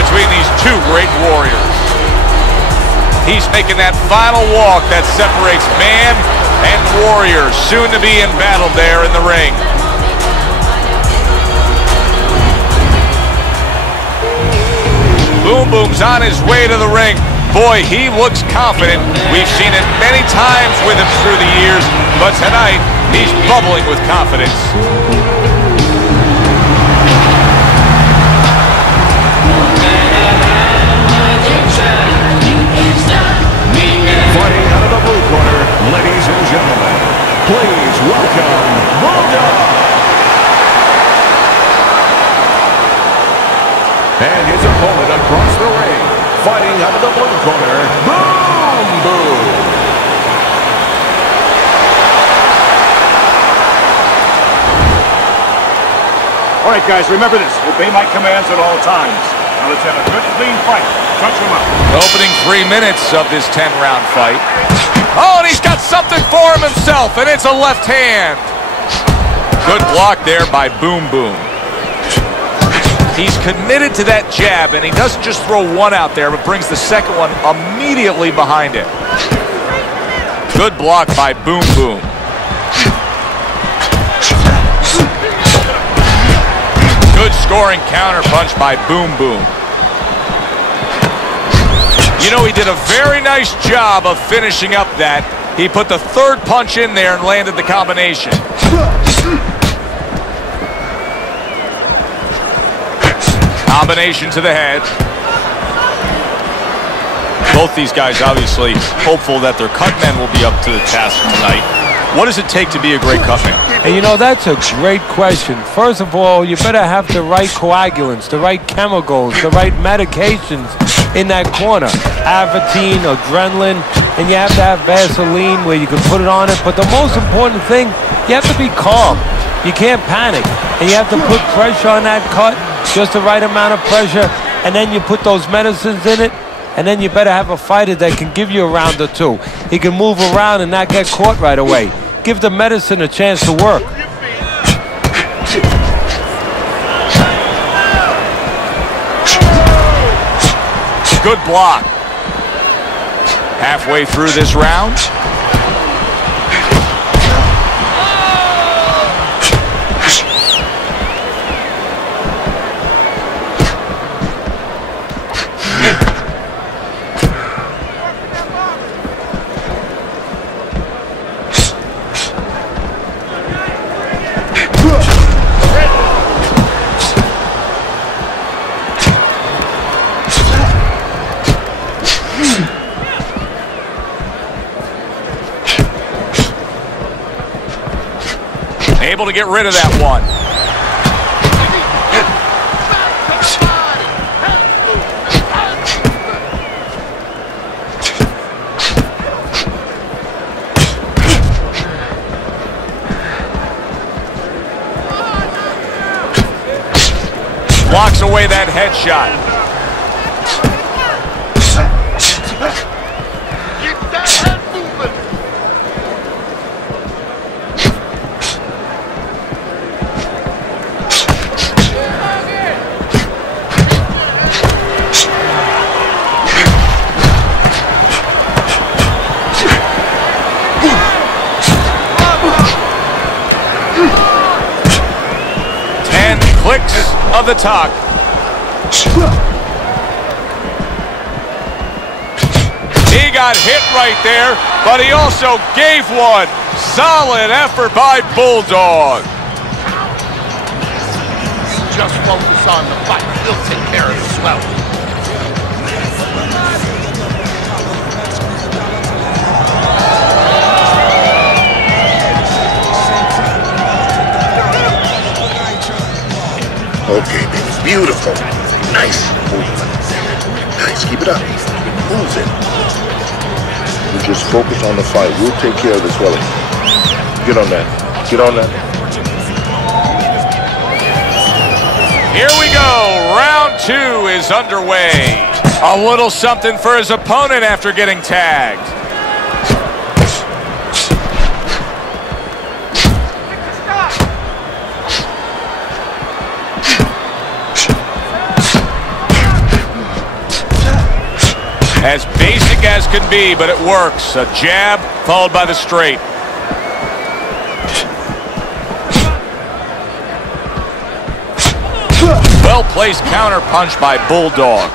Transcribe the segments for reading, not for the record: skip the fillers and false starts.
between these two great warriors. He's making that final walk that separates man and warrior, soon to be in battle there in the ring. Boom Boom's on his way to the ring. Boy, he looks confident. We've seen it many times with him through the years, but tonight, he's bubbling with confidence. Fighting out of the blue corner, ladies and gentlemen, please welcome Bute. And his opponent across the ring, fighting out of the blue corner, Boom Boom. All right, guys, remember this. Obey my commands at all times. Now let's have a good, clean fight. Touch him up. Opening 3 minutes of this 10-round fight. Oh, and he's got something for him himself, and it's a left hand. Good block there by Boom Boom. He's committed to that jab, and he doesn't just throw one out there, but brings the second one immediately behind it. Good block by Boom Boom. Good scoring counter punch by Boom Boom. You know, he did a very nice job of finishing up that. He put the third punch in there and landed the combination. Combination to the head. Both these guys obviously hopeful that their cut men will be up to the task tonight. What does it take to be a great cut man? And you know, that's a great question. First of all, you better have the right coagulants, the right chemicals, the right medications in that corner. Avatine, adrenaline, and you have to have Vaseline where you can put it on it. But the most important thing, you have to be calm. You can't panic. And you have to put pressure on that cut, just the right amount of pressure, and then you put those medicines in it, and then you better have a fighter that can give you a round or two. He can move around and not get caught right away. Give the medicine a chance to work. Good block. Halfway through this round. Able to get rid of that one. Blocks away that headshot. Clicks of the talk. He got hit right there, but he also gave one. Solid effort by Bulldog. Just focus on the fight. He'll take care of the swell. Okay, baby, beautiful. Nice movement. Nice, keep it up. Move it. You just focus on the fight. We'll take care of the swelling. Get on that. Get on that. Here we go. Round 2 is underway. A little something for his opponent after getting tagged. As basic as can be, but it works. A jab followed by the straight. Well-placed counter punch by Bulldog.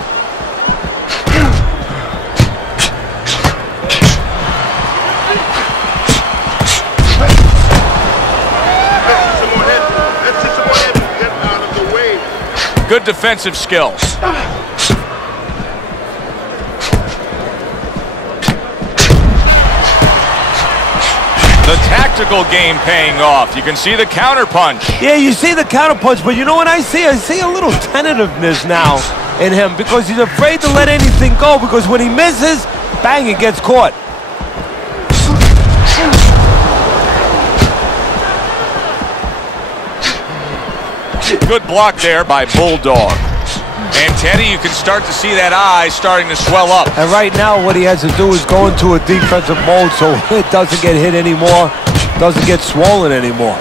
Good defensive skills. The tactical game paying off. You can see the counter punch. Yeah, you see the counter punch, but you know what I see? I see a little tentativeness now in him because he's afraid to let anything go, because when he misses, bang, it gets caught. Good block there by Bulldog. And Teddy, you can start to see that eye starting to swell up. And right now what he has to do is go into a defensive mode so it doesn't get hit anymore, doesn't get swollen anymore.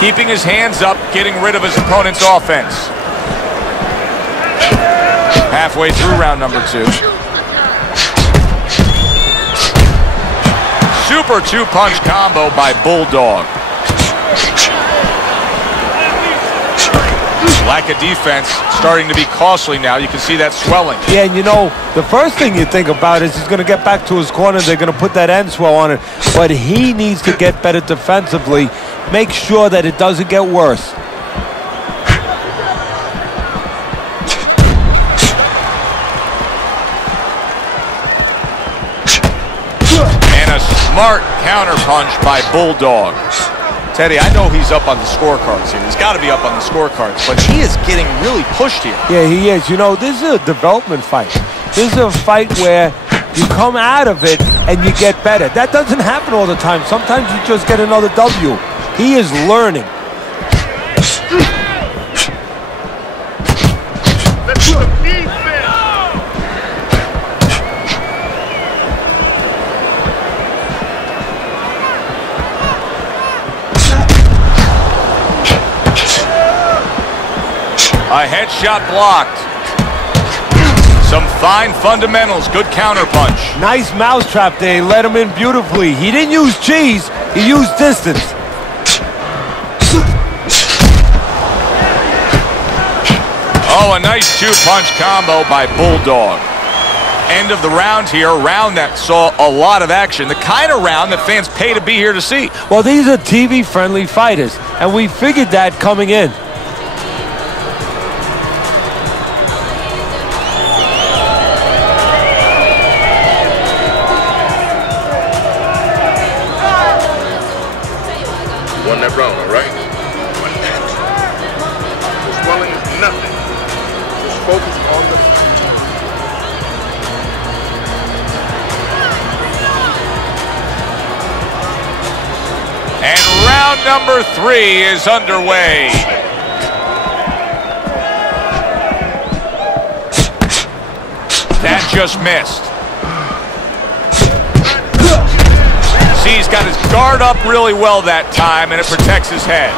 Keeping his hands up, getting rid of his opponent's offense. Halfway through round number 2. Super two-punch combo by Bulldog. Lack of defense starting to be costly now. You can see that swelling. Yeah, and you know, the first thing you think about is he's going to get back to his corner. They're going to put that end swell on it. But he needs to get better defensively. Make sure that it doesn't get worse. And a smart counter punch by Bulldog. Teddy, I know he's up on the scorecards here. He's got to be up on the scorecards, but he is getting really pushed here. Yeah, he is. You know, this is a development fight. This is a fight where you come out of it and you get better. That doesn't happen all the time. Sometimes you just get another W. He is learning. A headshot blocked. Some fine fundamentals. Good counter punch. Nice mousetrap there. He let him in beautifully. He didn't use cheese. He used distance. Oh, a nice two-punch combo by Bulldog. End of the round here. A round that saw a lot of action. The kind of round that fans pay to be here to see. Well, these are TV-friendly fighters, and we figured that coming in. Won that round, all right? Won that. The swelling is nothing. Just focus on the fight. And round number 3 is underway. That just missed. See, he's got his guard up really well that time, and it protects his head.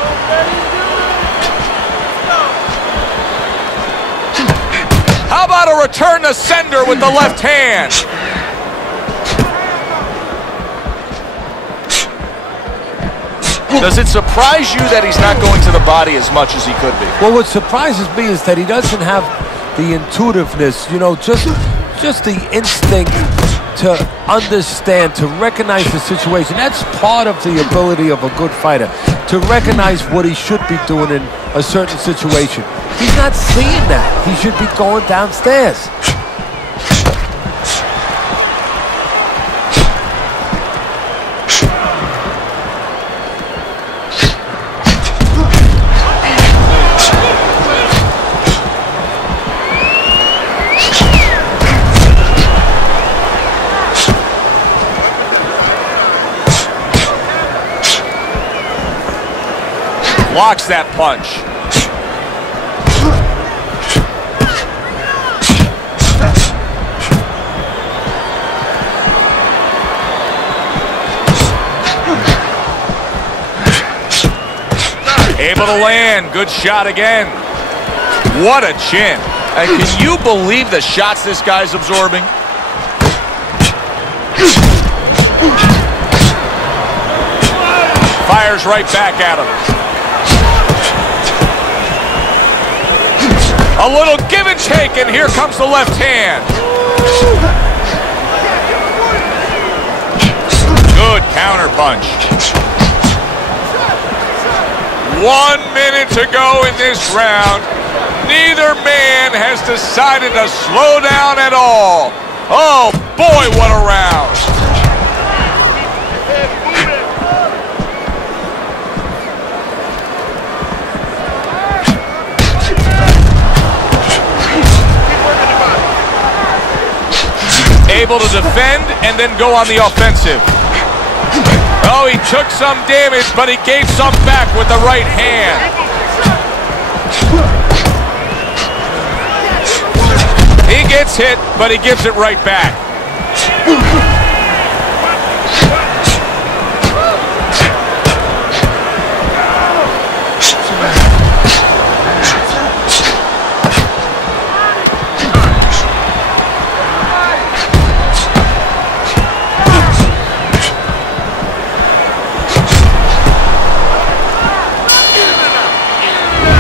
How about a return to sender with the left hand? Does it surprise you that he's not going to the body as much as he could be? Well, what surprises me is that he doesn't have the intuitiveness, you know, just the instinct to understand, to recognize the situation. That's part of the ability of a good fighter, to recognize what he should be doing in a certain situation. He's not seeing that. He should be going downstairs. Blocks that punch. Able to land. Good shot again. What a chin. And can you believe the shots this guy's absorbing? Fires right back at him. A little give and take, and here comes the left hand. Good counter punch. 1 minute to go in this round. Neither man has decided to slow down at all. Oh boy, what a round. Able to defend and then go on the offensive. Oh, he took some damage, but he gave some back with the right hand. He gets hit, but he gives it right back.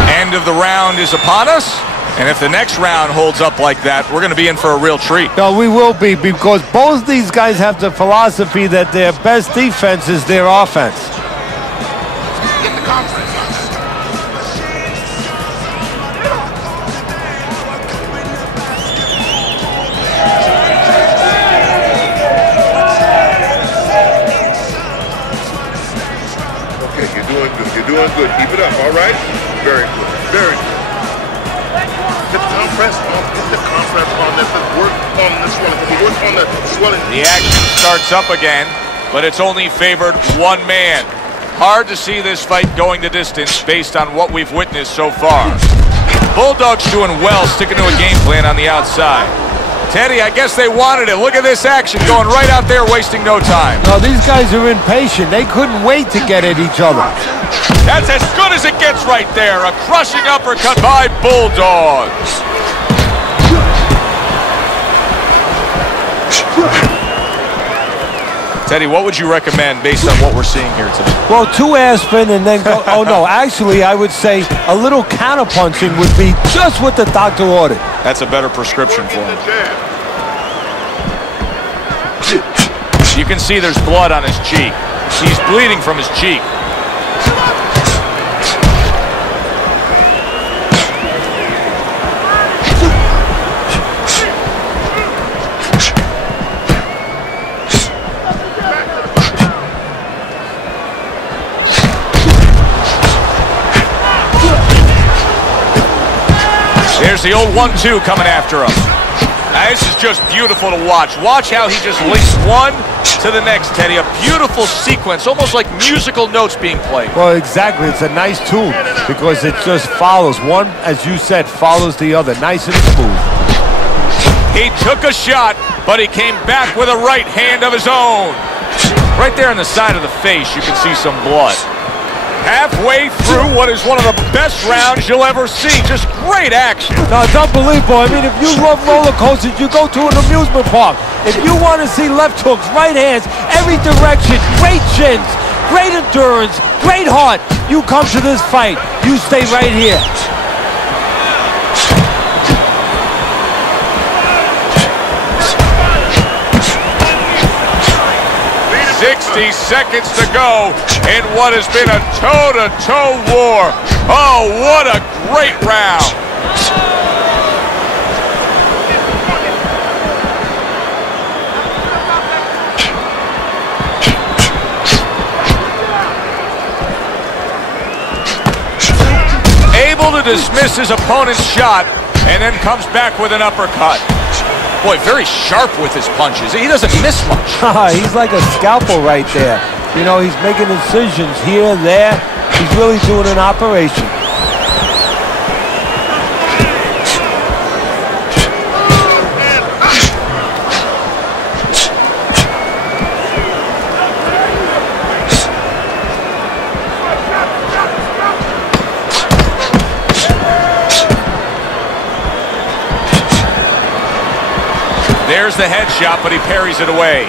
End of the round is upon us, and if the next round holds up like that, we're going to be in for a real treat. No, we will be, because both these guys have the philosophy that their best defense is their offense. Get the conference. Okay, you're doing good. You're doing good. Keep it up, all right? Very good. Very good. Get the compress on. Get the compress on this. Let's work on the swelling. Work on the swelling. The action starts up again, but it's only favored one man. Hard to see this fight going the distance based on what we've witnessed so far. Bulldog's doing well, sticking to a game plan on the outside. Teddy, I guess they wanted it. Look at this action going right out there, wasting no time. No, these guys are impatient. They couldn't wait to get at each other. That's as good as it gets right there. A crushing uppercut by Bulldog. Teddy, what would you recommend based on what we're seeing here today? Well, 2 aspirin and then go. Oh, no, actually, I would say a little counterpunching would be just what the doctor ordered. That's a better prescription for him. You can see there's blood on his cheek. He's bleeding from his cheek. There's the old 1-2 coming after him. Now, this is just beautiful to watch. Watch how he just links one to the next, Teddy. A beautiful sequence, almost like musical notes being played. Well, exactly. It's a nice tune because it just follows. One, as you said, follows the other. Nice and smooth. He took a shot, but he came back with a right hand of his own. Right there on the side of the face, you can see some blood. Halfway through what is one of the best rounds you'll ever see. Just great action. No, it's unbelievable. I mean, if you love roller coasters, you go to an amusement park. If you want to see left hooks, right hands, every direction, great chins, great endurance, great heart, you come to this fight. You stay right here. 60 seconds to go in what has been a toe-to-toe war. Oh, what a great round. Able to dismiss his opponent's shot and then comes back with an uppercut. Boy, very sharp with his punches. He doesn't miss much. He's like a scalpel right there. You know, he's making incisions here, there. He's really doing an operation. There's the headshot, but he parries it away.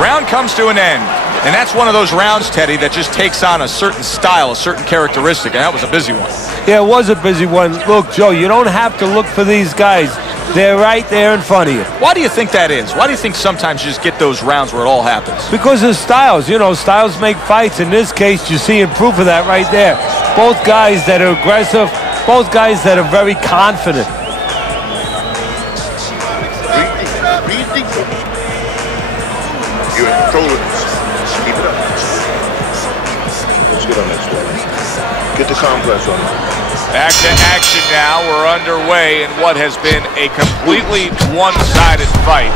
Round comes to an end. And that's one of those rounds, Teddy, that just takes on a certain style, a certain characteristic, and that was a busy one. Yeah, it was a busy one. Look, Joe, you don't have to look for these guys. They're right there in front of you. Why do you think that is? Why do you think sometimes you just get those rounds where it all happens? Because of styles. You know, styles make fights. In this case, you're seeing proof of that right there. Both guys that are aggressive, both guys that are very confident. Breathe deep. You're in control of this. Keep it up. Let's get on that swelling. Get the compress on it. Back to action now. We're underway in what has been a completely one-sided fight.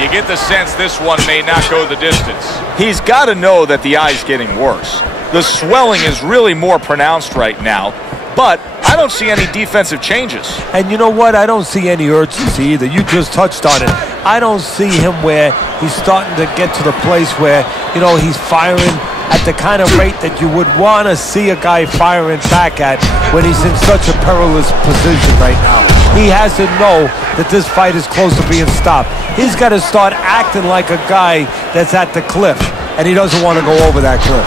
You get the sense this one may not go the distance. He's got to know that the eye's getting worse. The swelling is really more pronounced right now, but I don't see any defensive changes. And you know what? I don't see any urgency either. You just touched on it. I don't see him where he's starting to get to the place where, you know, he's firing at the kind of rate that you would want to see a guy firing back at when he's in such a perilous position right now. He has to know that this fight is close to being stopped. He's got to start acting like a guy that's at the cliff, and he doesn't want to go over that cliff.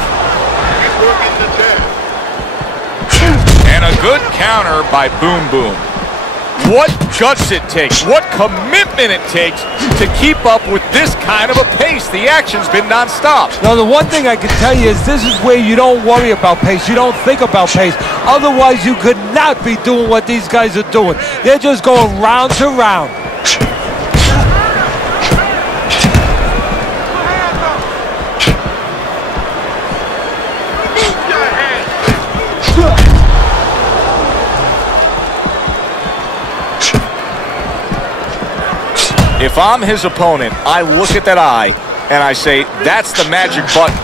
And a good counter by Boom Boom. What guts it takes, what commitment it takes to keep up with this kind of a pace. The action's been nonstop. Now, the one thing I can tell you is this is where you don't worry about pace. You don't think about pace. Otherwise, you could not be doing what these guys are doing. They're just going round to round. If I'm his opponent, I look at that eye and I say, that's the magic button.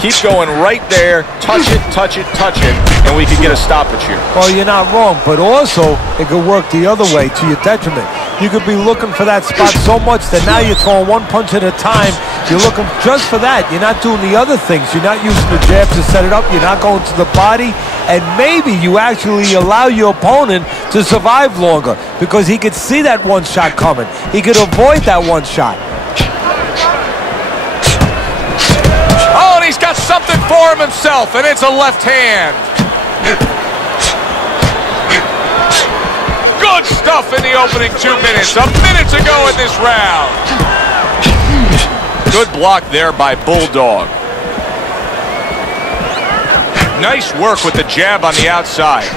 Keep going right there, touch it, touch it, touch it, and we can get a stoppage here. Well, you're not wrong, but also it could work the other way to your detriment. You could be looking for that spot so much that now you're throwing one punch at a time. You're looking just for that. You're not doing the other things. You're not using the jab to set it up. You're not going to the body. And maybe you actually allow your opponent to survive longer because he could see that one shot coming. He could avoid that one shot. Oh, and he's got something for him himself, and it's a left hand. Good stuff in the opening 2 minutes. A minute to go in this round. Good block there by Bulldog. Nice work with the jab on the outside.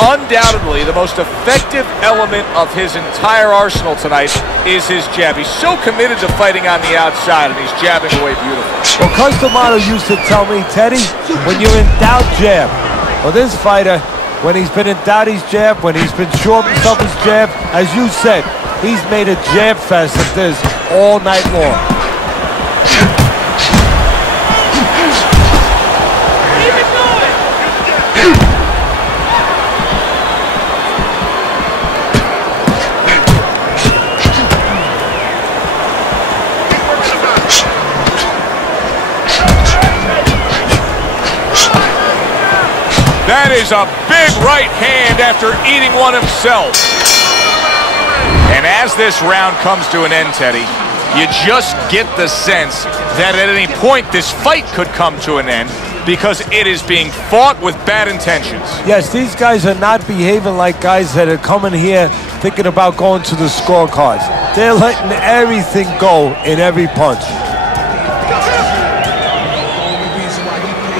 Undoubtedly, the most effective element of his entire arsenal tonight is his jab. He's so committed to fighting on the outside, and he's jabbing away beautifully. Well, Customato used to tell me, Teddy, when you're in doubt, jab. Well, this fighter, when he's been in doubt, he's jab. When he's been sure of himself, his jab. As you said, he's made a jab fest of this all night long. That is a big right hand after eating one himself. And as this round comes to an end, Teddy, you just get the sense that at any point this fight could come to an end because it is being fought with bad intentions. Yes, these guys are not behaving like guys that are coming here thinking about going to the scorecards. They're letting everything go in every punch.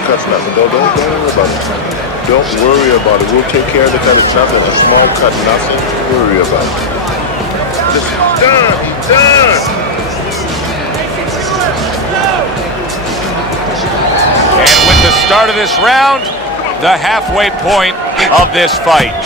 That's nothing. Don't worry about it. Don't worry about it. We'll take care of the cut. It's nothing. A small cut, nothing to worry about. This is done. Done. And with the start of this round, the halfway point of this fight.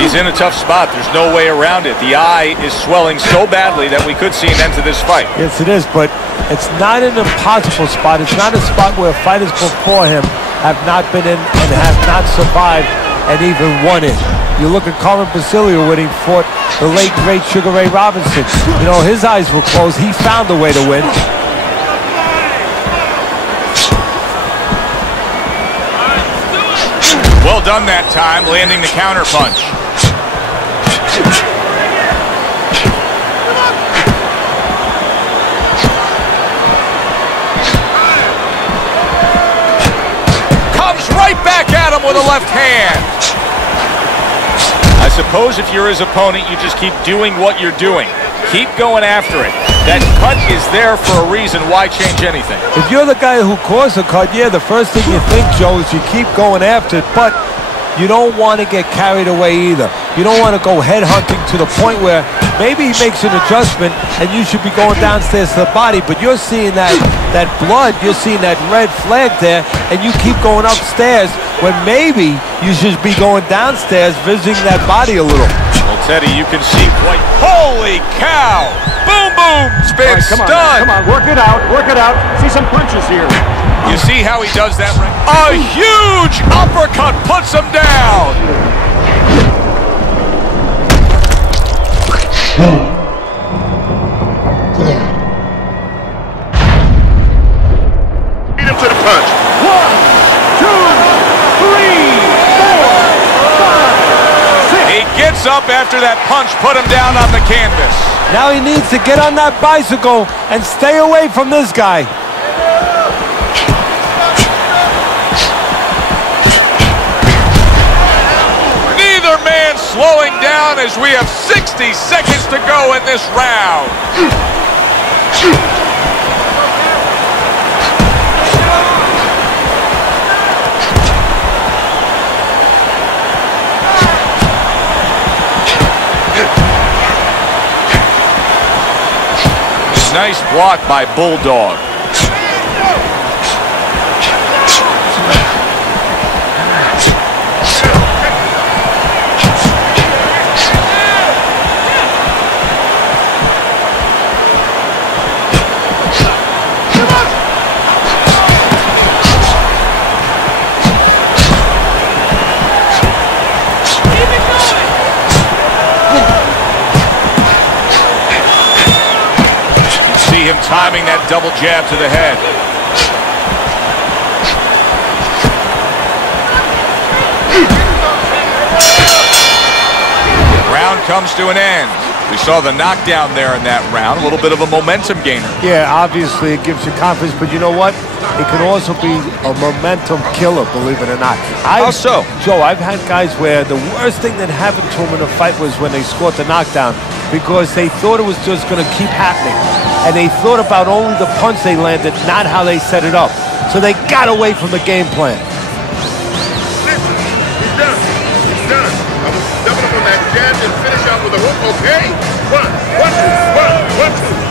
He's in a tough spot. There's no way around it. The eye is swelling so badly that we could see an end to this fight. Yes, it is, but it's not an impossible spot. It's not a spot where fighters before him have not been in and have not survived and even won it. You look at Carmen Basilio when he fought the late, great Sugar Ray Robinson. You know, his eyes were closed. He found a way to win. Well done that time, landing the counter punch. Comes right back at him with a left hand. I suppose if you're his opponent, you just keep doing what you're doing. Keep going after it. That cut is there for a reason. Why change anything? If you're the guy who caused the cut, yeah, the first thing you think, Joe, is you keep going after it, but you don't want to get carried away either. You don't want to go head hunting to the point where maybe he makes an adjustment and you should be going downstairs to the body, but you're seeing that blood, you're seeing that red flag there, and you keep going upstairs when maybe you should be going downstairs visiting that body a little. Well, Teddy, you can see quite... Holy cow! Boom, boom! Spin, Right, come on, stunned! come on, work it out, work it out. See some punches here. You see how he does that, right? A huge uppercut puts him down! Beat him to the punch. 1, 2, 3, 4, 5, 6. He gets up after that punch put him down on the canvas. Now he needs to get on that bicycle and stay away from this guy. Neither man slowing down as we have 60 seconds to go in this round. Nice block by Bulldog. Him timing that double jab to the head. Round comes to an end. We saw the knockdown there in that round. A little bit of a momentum gainer. Yeah, obviously it gives you confidence, but you know what? It can also be a momentum killer, believe it or not. How so? Joe, I've had guys where the worst thing that happened to them in a fight was when they scored the knockdown because they thought it was just going to keep happening. And they thought about only the punch they landed, not how they set it up. So they got away from the game plan. Listen, he's done. He's done. I was double up on that jab and finish out with a hook, okay? 1, 2.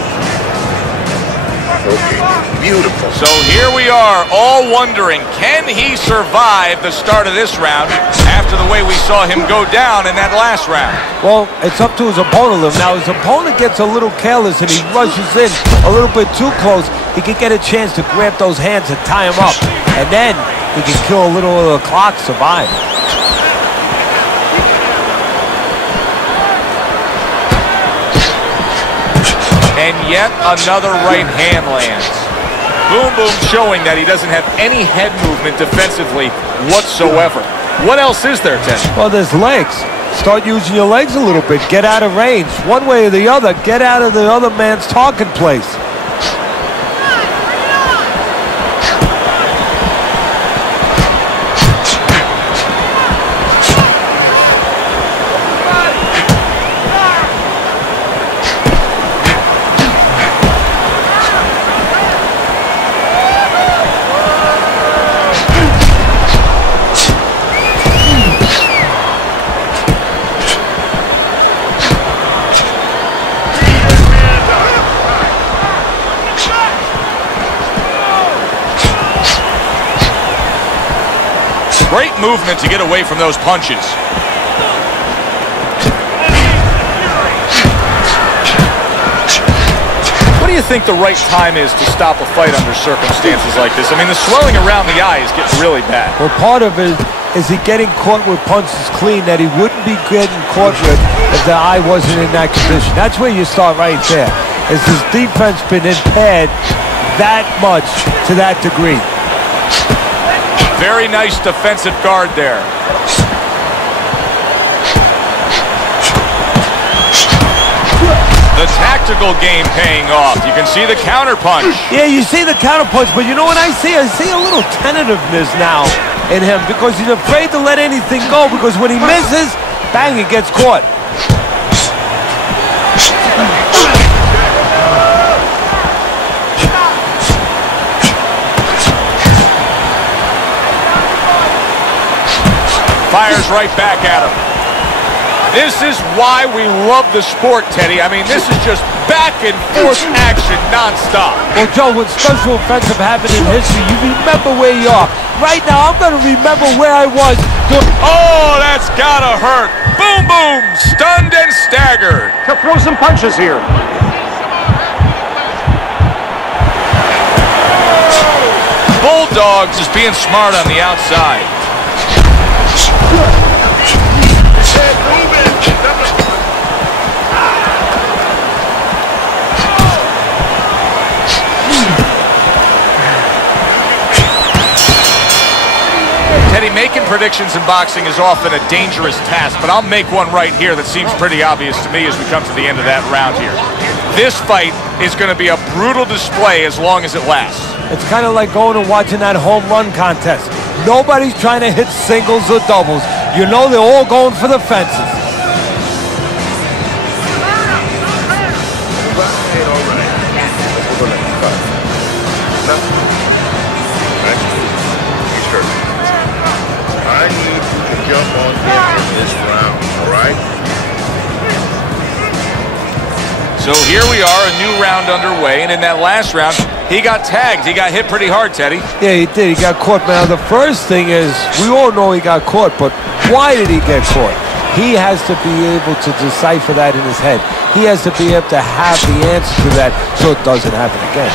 Okay, beautiful. So here we are, all wondering, can he survive the start of this round after the way we saw him go down in that last round? Well, it's up to his opponent. Now, his opponent gets a little careless and he rushes in a little bit too close. He can get a chance to grab those hands and tie him up. And then he can kill a little of the clock, survive. And yet another right hand lands. Boom Boom showing that he doesn't have any head movement defensively whatsoever. What else is there, Ted? Well, there's legs. Start using your legs a little bit. Get out of range. One way or the other, get out of the other man's talking place. Great movement to get away from those punches. What do you think the right time is to stop a fight under circumstances like this? I mean, the swelling around the eye is getting really bad. Well, part of it is he getting caught with punches clean that he wouldn't be getting caught with if the eye wasn't in that condition. That's where you start right there. Is his defense been impaired that much to that degree? Very nice defensive guard there. The tactical game paying off. You can see the counterpunch. Yeah, you see the counterpunch, but you know what I see? I see a little tentativeness now in him because he's afraid to let anything go because when he misses, bang, he gets caught. Fires right back at him. This is why we love the sport, Teddy. I mean, this is just back and forth action nonstop. Well, Joe, when special offensive happened in history, you remember where you are. Right now, I'm going to remember where I was. Oh, that's gotta hurt. Boom, boom, stunned and staggered. To throw some punches here. Bulldogs is being smart on the outside. Teddy, making predictions in boxing is often a dangerous task, but I'll make one right here that seems pretty obvious to me as we come to the end of that round here. This fight is going to be a brutal display as long as it lasts. It's kind of like going and watching that home run contest. Nobody's trying to hit singles or doubles. You know they're all going for the fences. I need you to jump on him in this round, all right? So here we are, a new round underway, and in that last round, he got tagged. He got hit pretty hard, Teddy. Yeah, he did. He got caught. Now, the first thing is, we all know he got caught, but why did he get caught? He has to be able to decipher that in his head. He has to be able to have the answer to that so it doesn't happen again.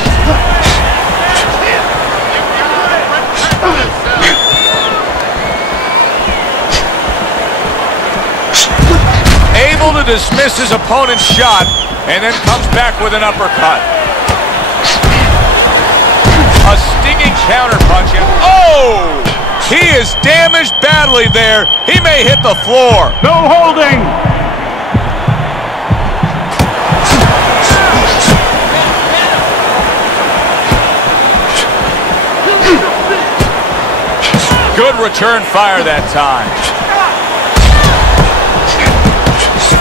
Able to dismiss his opponent's shot, and then comes back with an uppercut. A stinging counterpunch, and oh! He is damaged badly there. He may hit the floor. No holding! Good return fire that time.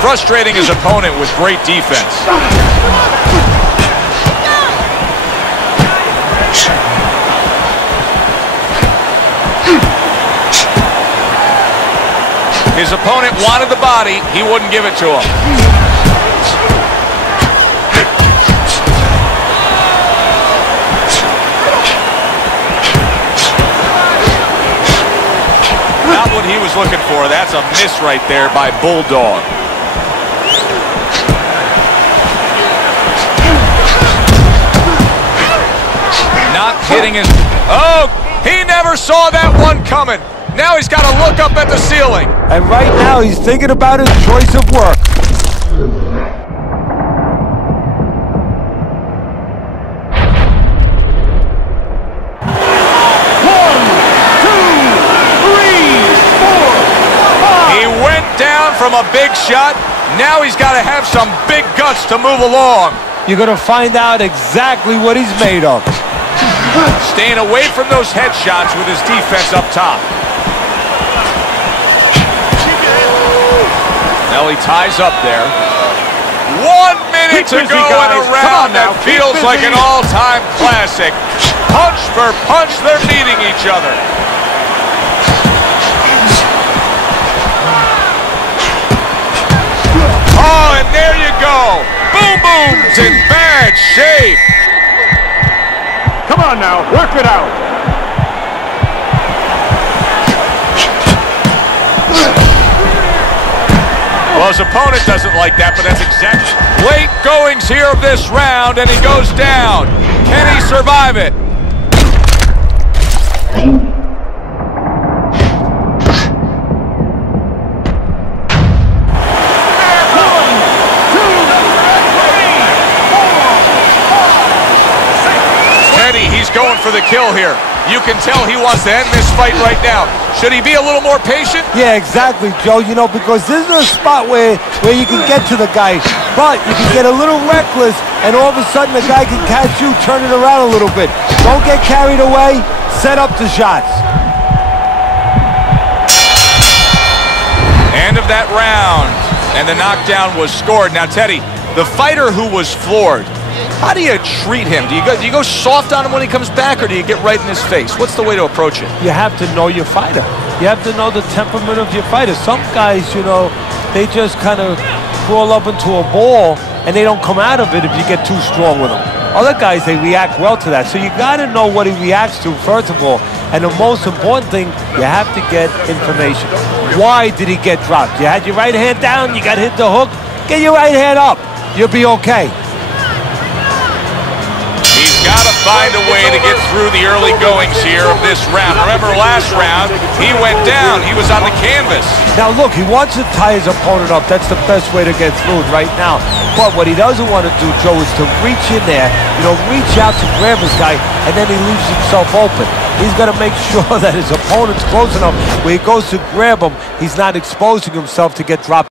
Frustrating his opponent with great defense. His opponent wanted the body. He wouldn't give it to him. Not what he was looking for. That's a miss right there by Bulldog. Not hitting his... Oh, he never saw that one coming. Now he's got to look up at the ceiling. And right now he's thinking about his choice of work. He went down from a big shot. Now he's got to have some big guts to move along. You're going to find out exactly what he's made of. Staying away from those headshots with his defense up top. Now he ties up there. 1 minute to go in a round that feels like an all-time classic. Punch for punch, they're meeting each other. Oh, and there you go. Boom Boom's in bad shape. Come on now, work it out. Well, his opponent doesn't like that, but that's exactly... Late goings here of this round, and he goes down. Can he survive it? Teddy, he's going for the kill here. You can tell he wants to end this fight right now. Should he be a little more patient? Yeah, exactly, Joe. You know, because this is a spot where you can get to the guy, but you can get a little reckless, and all of a sudden the guy can catch you, turn it around a little bit. Don't get carried away. Set up the shots. End of that round, and the knockdown was scored. Now, Teddy, the fighter who was floored, how do you treat him? Do you go soft on him when he comes back, or do you get right in his face? What's the way to approach it? You have to know your fighter. You have to know the temperament of your fighter. Some guys, you know, they just kind of crawl up into a ball, and they don't come out of it if you get too strong with them. Other guys, they react well to that. So you got to know what he reacts to, first of all. And the most important thing, you have to get information. Why did he get dropped? You had your right hand down, you got hit the hook, get your right hand up. You'll be okay. He's got to find a way to get through the early goings here of this round. Remember last round, he went down. He was on the canvas. Now look, he wants to tie his opponent up. That's the best way to get through it right now. But what he doesn't want to do, Joe, is to reach in there, you know, reach out to grab his guy, and then he leaves himself open. He's got to make sure that his opponent's close enough where he goes to grab him, he's not exposing himself to get dropped.